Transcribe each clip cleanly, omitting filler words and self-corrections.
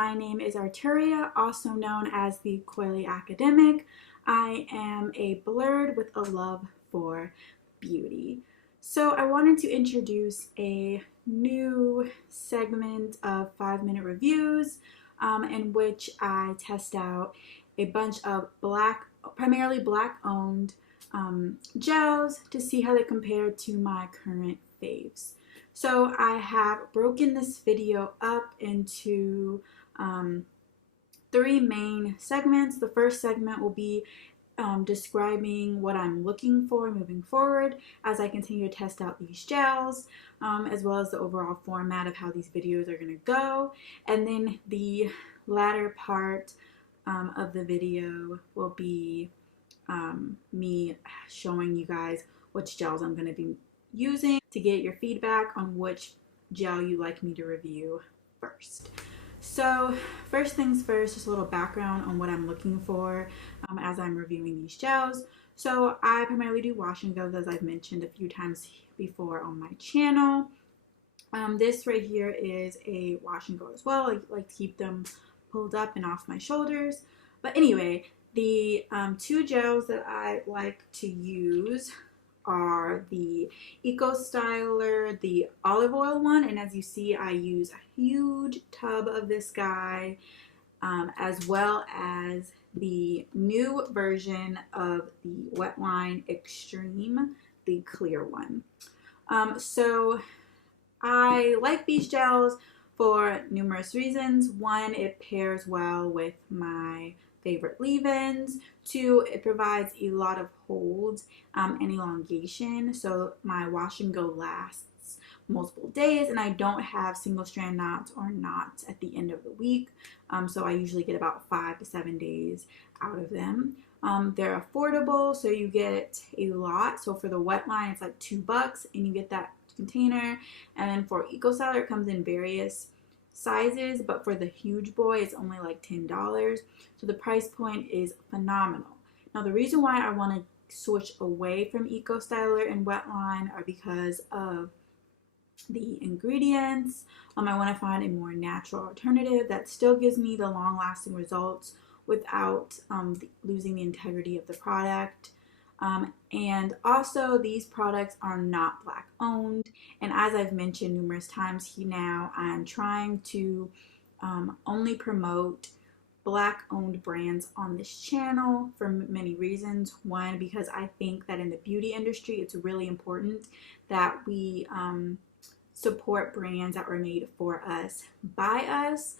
My name is Arturia, also known as the Coily Academic. I am a blurred with a love for beauty. So I wanted to introduce a new segment of 5-minute reviews in which I test out a bunch of primarily black owned gels to see how they compare to my current faves. So I have broken this video up into 3 main segments. The first segment will be describing what I'm looking for moving forward as I continue to test out these gels, as well as the overall format of how these videos are going to go. And then the latter part of the video will be me showing you guys which gels I'm going to be using to get your feedback on which gel you like me to review first. So first things first, just a little background on what I'm looking for as I'm reviewing these gels. So I primarily do wash and goes, as I've mentioned a few times before on my channel. This right here is a wash and go as well. I like to keep them pulled up and off my shoulders. But anyway, the 2 gels that I like to use are the Eco Styler, the olive oil one, and as you see I use a huge tub of this guy, as well as the new version of the Wetline Extreme, the clear one. So I like these gels for numerous reasons. 1, it pairs well with my favorite leave-ins. 2, it provides a lot of hold and elongation, so my wash and go lasts multiple days and I don't have single strand knots or knots at the end of the week, so I usually get about 5 to 7 days out of them. They're affordable, so you get a lot. So for the Wetline it's like $2 and you get that container, and then for Eco Styler it comes in various sizes, but for the huge boy it's only like $10, so the price point is phenomenal. Now the reason why I want to switch away from Eco Styler and Wetline are because of the ingredients. I want to find a more natural alternative that still gives me the long-lasting results without losing the integrity of the product. And also these products are not black owned, and as I've mentioned numerous times now, I'm trying to only promote black owned brands on this channel for many reasons. 1, because I think that in the beauty industry it's really important that we support brands that were made for us, by us,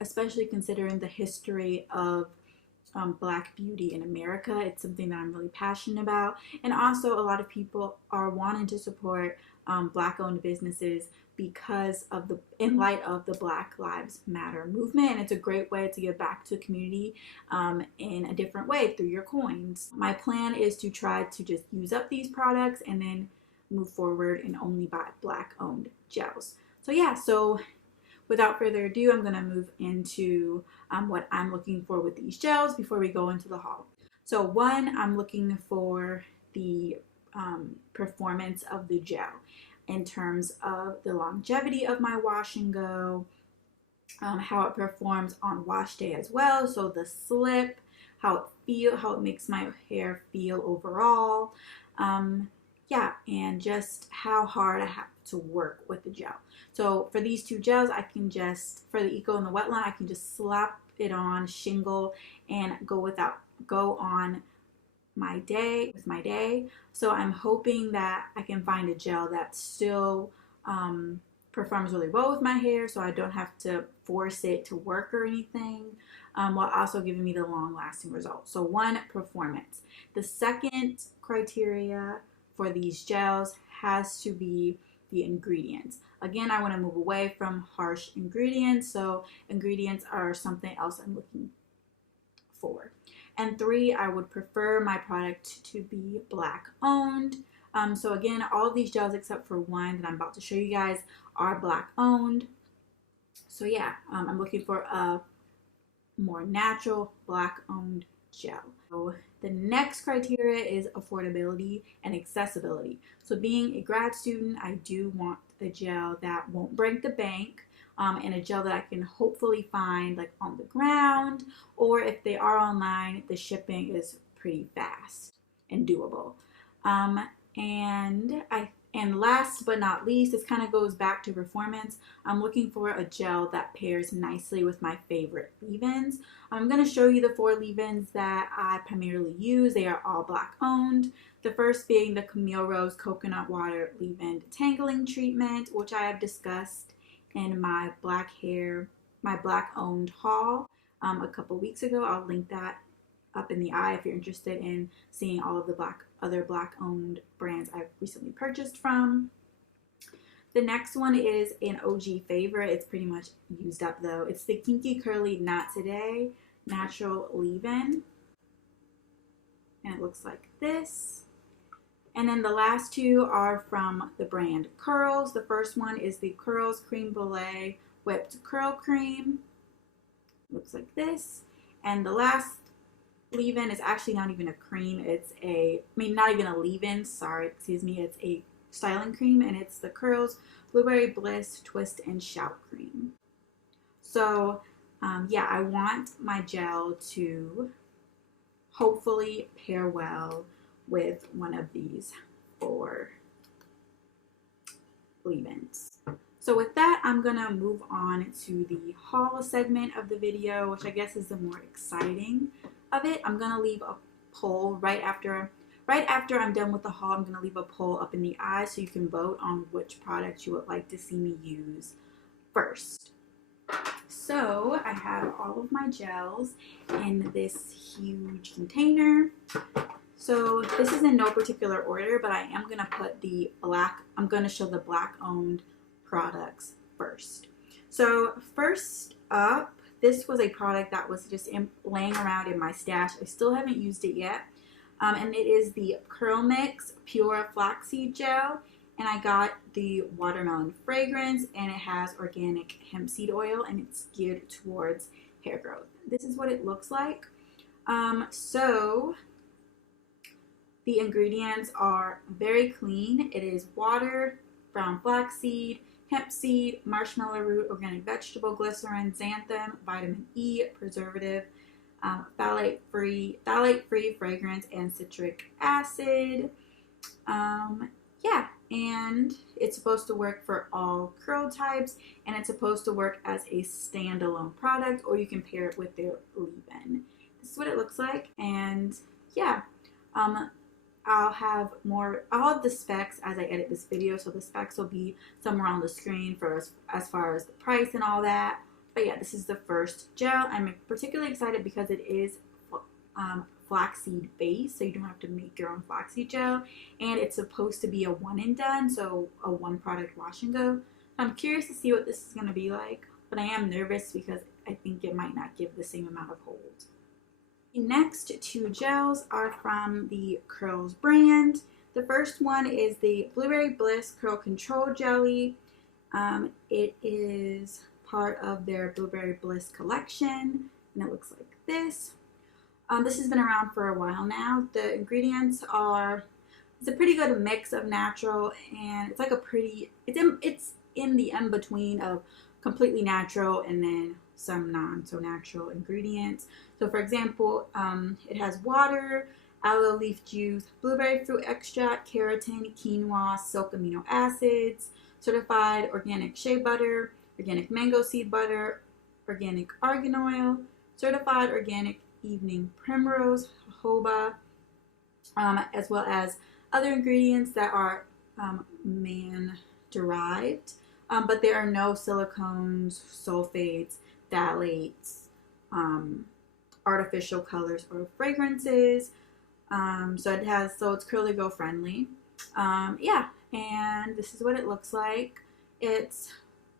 especially considering the history of black beauty in America. It's something that I'm really passionate about, and also a lot of people are wanting to support black owned businesses because of in light of the Black Lives Matter movement, and it's a great way to give back to the community in a different way through your coins. My plan is to try to just use up these products and then move forward and only buy black owned gels. So yeah, so without further ado, I'm going to move into what I'm looking for with these gels before we go into the haul. So 1, I'm looking for the performance of the gel in terms of the longevity of my wash and go, how it performs on wash day as well, so the slip, how it makes my hair feel overall, yeah, and just how hard I have to work with the gel. So for these 2 gels, I can just, for the Eco and the Wetline, I can just slap it on, shingle, and go on my day. So I'm hoping that I can find a gel that still performs really well with my hair, so I don't have to force it to work or anything, while also giving me the long-lasting results. So 1, performance. The second criteria for these gels has to be the ingredients. Again, I want to move away from harsh ingredients, so ingredients are something else I'm looking for. And 3, I would prefer my product to be black owned. So again, all of these gels except for 1 that I'm about to show you guys are black owned. So yeah, I'm looking for a more natural black owned gel. So the next criteria is affordability and accessibility. So being a grad student, I do want a gel that won't break the bank, and a gel that I can hopefully find like on the ground, or if they are online, the shipping is pretty fast and doable. Um, and last but not least, this kind of goes back to performance. I'm looking for a gel that pairs nicely with my favorite leave-ins. I'm going to show you the 4 leave-ins that I primarily use. They are all Black owned. The first being the Camille Rose Coconut Water Leave-In Detangling Treatment, which I have discussed in my Black owned haul a couple weeks ago. I'll link that up in the eye if you're interested in seeing all of the other Black owned brands I've recently purchased from. The next one is an OG favorite. It's pretty much used up though. It's the Kinky Curly Not Today Natural Leave-In, and it looks like this. And then the last 2 are from the brand Curls. The first one is the Curls Cream Brulee Whipped Curl Cream. Looks like this. And the last leave-in is actually not even a cream. Not even a leave-in, sorry, excuse me. It's a styling cream, and it's the Curls Blueberry Bliss Twist and Shout Cream. So, yeah, I want my gel to hopefully pair well with one of these 4 leave-ins. So with that, I'm gonna move on to the haul segment of the video, which I guess is the more exciting of it. I'm gonna leave a poll right after I'm done with the haul. I'm gonna leave a poll up in the eye so you can vote on which product you would like to see me use first. So I have all of my gels in this huge container. So this is in no particular order, but I am going to put I'm going to show the Black owned products first. So first up, this was a product that was just laying around in my stash. I still haven't used it yet. And it is the Curl Mix Pure Flaxseed Gel. And I got the watermelon fragrance, and it has organic hemp seed oil, and it's geared towards hair growth. This is what it looks like. So the ingredients are very clean. It is water, brown flaxseed, hemp seed, marshmallow root, organic vegetable glycerin, xanthan, vitamin E, preservative, phthalate-free fragrance, and citric acid. Yeah, and it's supposed to work for all curl types, and it's supposed to work as a standalone product, or you can pair it with their leave-in. This is what it looks like, and yeah, I'll have the specs as I edit this video, so the specs will be somewhere on the screen for as far as the price and all that. But yeah, this is the first gel. I'm particularly excited because it is flaxseed based, so you don't have to make your own flaxseed gel, and it's supposed to be a one and done, so a 1 product wash and go. I'm curious to see what this is going to be like, but I am nervous because I think it might not give the same amount of hold. The next 2 gels are from the Curls brand. The first one is the Blueberry Bliss Curl Control Jelly. It is part of their Blueberry Bliss collection, and it looks like this. This has been around for a while now. The ingredients it's a pretty good mix of natural, and it's like it's in the in-between of completely natural and then some non-so-natural ingredients. So for example, it has water, aloe leaf juice, blueberry fruit extract, keratin, quinoa, silk amino acids, certified organic shea butter, organic mango seed butter, organic argan oil, certified organic evening primrose, jojoba, as well as other ingredients that are man-derived, but there are no silicones, sulfates, phthalates, artificial colors or fragrances. So it's Curly Go friendly. Yeah, and this is what it looks like. It's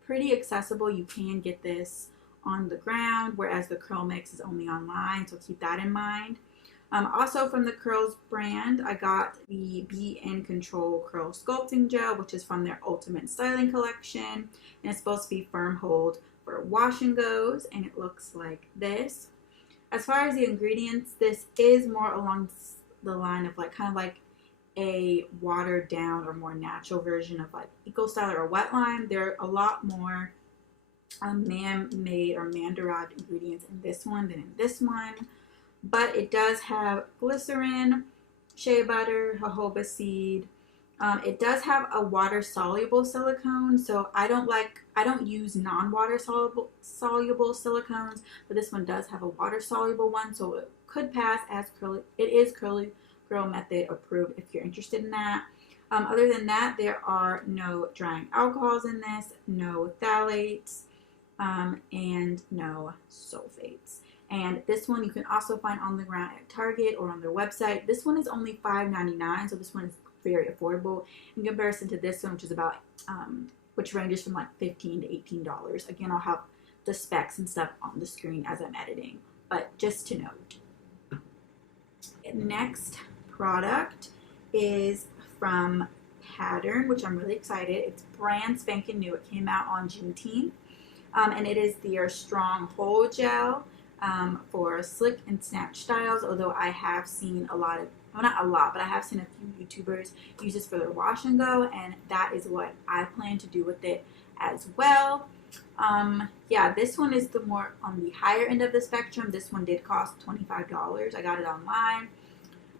pretty accessible. You can get this on the ground, whereas the Curl Mix is only online, so keep that in mind. Also from the Curls brand, I got the Be in Control Curl Sculpting Gel, which is from their Ultimate Styling Collection, and it's supposed to be firm hold for wash and goes, and it looks like this. As far as the ingredients, this is more along the line of kind of like a watered down or more natural version of like Eco Styler or Wetline. They're a lot more man-made or man-derived ingredients in this one than in this one. But it does have glycerin, shea butter, jojoba seed. It does have a water-soluble silicone, so I don't use non-water soluble silicones, but this one does have a water-soluble one, so it could pass as curly. It is Curly Girl Method approved if you're interested in that. Other than that, there are no drying alcohols in this, no phthalates, and no sulfates. And this one you can also find on the ground at Target or on their website. This one is only $5.99, so this one is very affordable in comparison to this one, which is about which ranges from like $15 to $18. Again, I'll have the specs and stuff on the screen as I'm editing, but just to note. Next product is from Pattern, which I'm really excited. It's brand spanking new. It came out on Juneteenth, and it is their Strong Hold Gel for slick and snatch styles. Although I have seen a lot of, well, not a lot, but I have seen a few YouTubers use this for their wash and go, and that is what I plan to do with it as well. Yeah, this one is the more on the higher end of the spectrum. This one did cost $25. I got it online.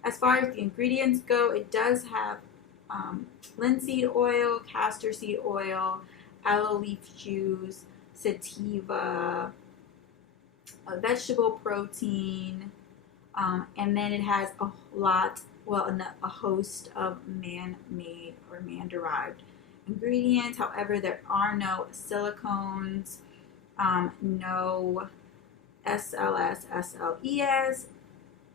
As far as the ingredients go, it does have linseed oil, castor seed oil, aloe leaf juice, sativa, vegetable protein, and then it has a lot, well, a host of man-made or man-derived ingredients. However, there are no silicones, no SLS, SLES.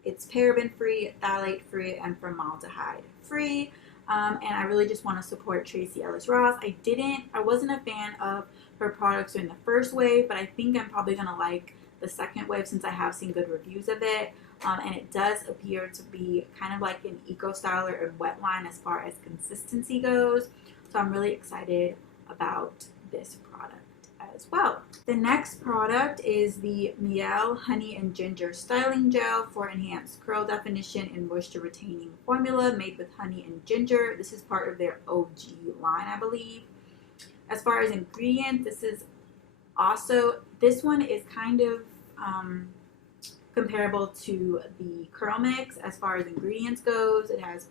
It's paraben-free, phthalate-free, and formaldehyde-free. And I really just want to support Tracee Ellis Ross. I wasn't a fan of her products during the first wave, but I think I'm probably going to like the second wave since I have seen good reviews of it. And it does appear to be kind of like an Eco Styler and Wetline as far as consistency goes. So I'm really excited about this product as well. The next product is the Miel Honey and Ginger Styling Gel for enhanced curl definition and moisture retaining formula made with honey and ginger. This is part of their OG line, I believe. As far as ingredients, this one is kind of comparable to the Curl Mix as far as ingredients goes. It has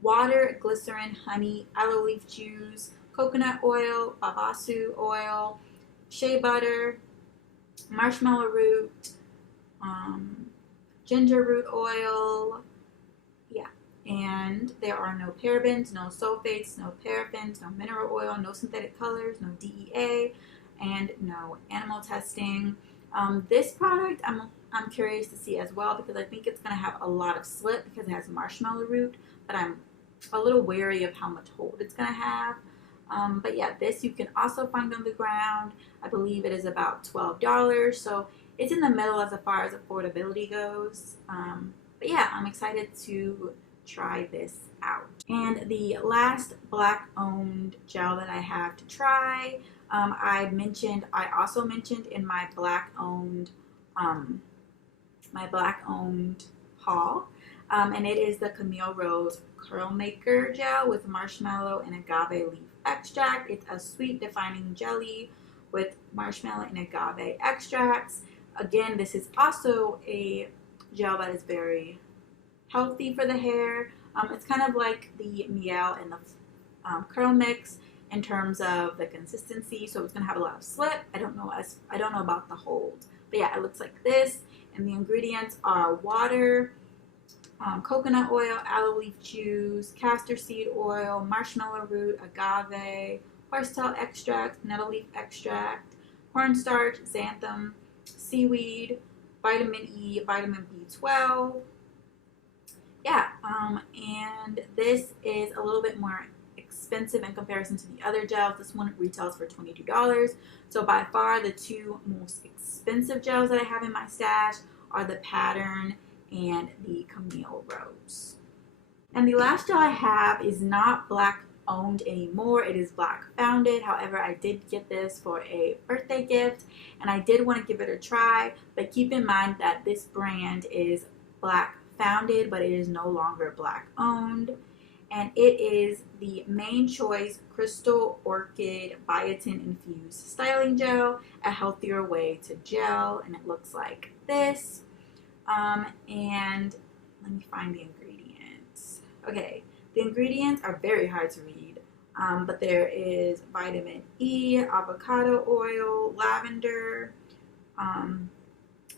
water, glycerin, honey, aloe leaf juice, coconut oil, babasu oil, shea butter, marshmallow root, ginger root oil. Yeah, and there are no parabens, no sulfates, no paraffins, no mineral oil, no synthetic colors, no DEA, and no animal testing. This product I'm curious to see as well because I think it's going to have a lot of slip because it has marshmallow root, but I'm a little wary of how much hold it's going to have. But yeah, this you can also find on the ground. I believe it is about $12, so it's in the middle as far as affordability goes. But yeah, I'm excited to try this out. And the last black-owned gel that I have to try, I also mentioned in my black-owned haul, and it is the Camille Rose Curl Maker Gel with marshmallow and agave leaf extract. It's a sweet defining jelly with marshmallow and agave extracts. Again, this is also a gel that is very healthy for the hair. It's kind of like the Miel and the Curl Mix in terms of the consistency, so it's gonna have a lot of slip. I don't know about the hold, but yeah, it looks like this. And the ingredients are water, coconut oil, aloe leaf juice, castor seed oil, marshmallow root, agave, horsetail extract, nettle leaf extract, cornstarch, xanthan, seaweed, vitamin E, vitamin B12. Yeah, and this is a little bit more expensive in comparison to the other gels. This one retails for $22. So by far the two most expensive gels that I have in my stash are the Pattern and the Camille Rose. And the last gel I have is not black owned anymore. It is black founded. However, I did get this for a birthday gift and I did want to give it a try, but keep in mind that this brand is black founded, but it is no longer black owned. and it is the Main Choice Crystal Orchid Biotin Infused Styling Gel, a healthier way to gel, and it looks like this. And let me find the ingredients. Okay, the ingredients are very hard to read, but there is vitamin E, avocado oil, lavender,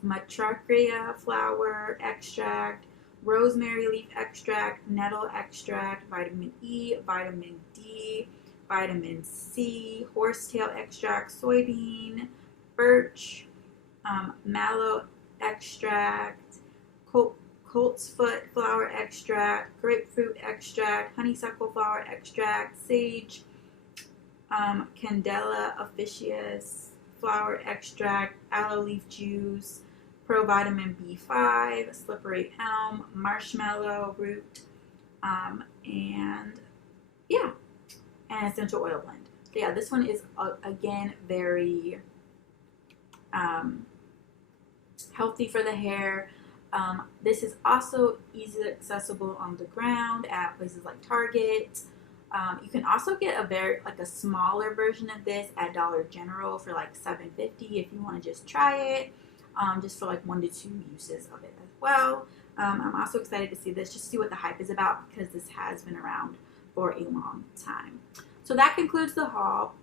matrachria flower extract, rosemary leaf extract, nettle extract, vitamin E, vitamin D, vitamin C, horsetail extract, soybean, birch, mallow extract, colt's foot flower extract, grapefruit extract, honeysuckle flower extract, sage, Candela officinalis flower extract, aloe leaf juice, provitamin B5, slippery elm, marshmallow root, and yeah, and essential oil blend. So yeah, this one is again very healthy for the hair. This is also easily accessible on the ground at places like Target. You can also get a smaller version of this at Dollar General for like $7.50 if you want to just try it, just for like 1 to 2 uses of it as well. I'm also excited to see this, just see what the hype is about, because this has been around for a long time. So that concludes the haul.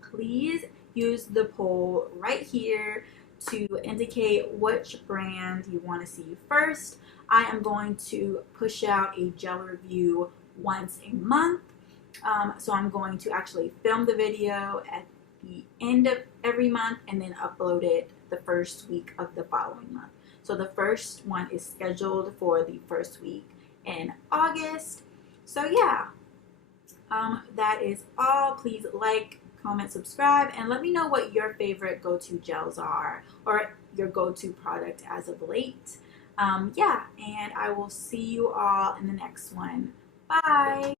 Please use the poll right here to indicate which brand you want to see first. I am going to push out a gel review once a month. So I'm going to actually film the video at the end of every month and then upload it the first week of the following month. So the first one is scheduled for the first week in August. So yeah, that is all. Please like, comment, subscribe, and let me know what your favorite go-to gels are, or your go-to product as of late. Yeah, and I will see you all in the next one. Bye!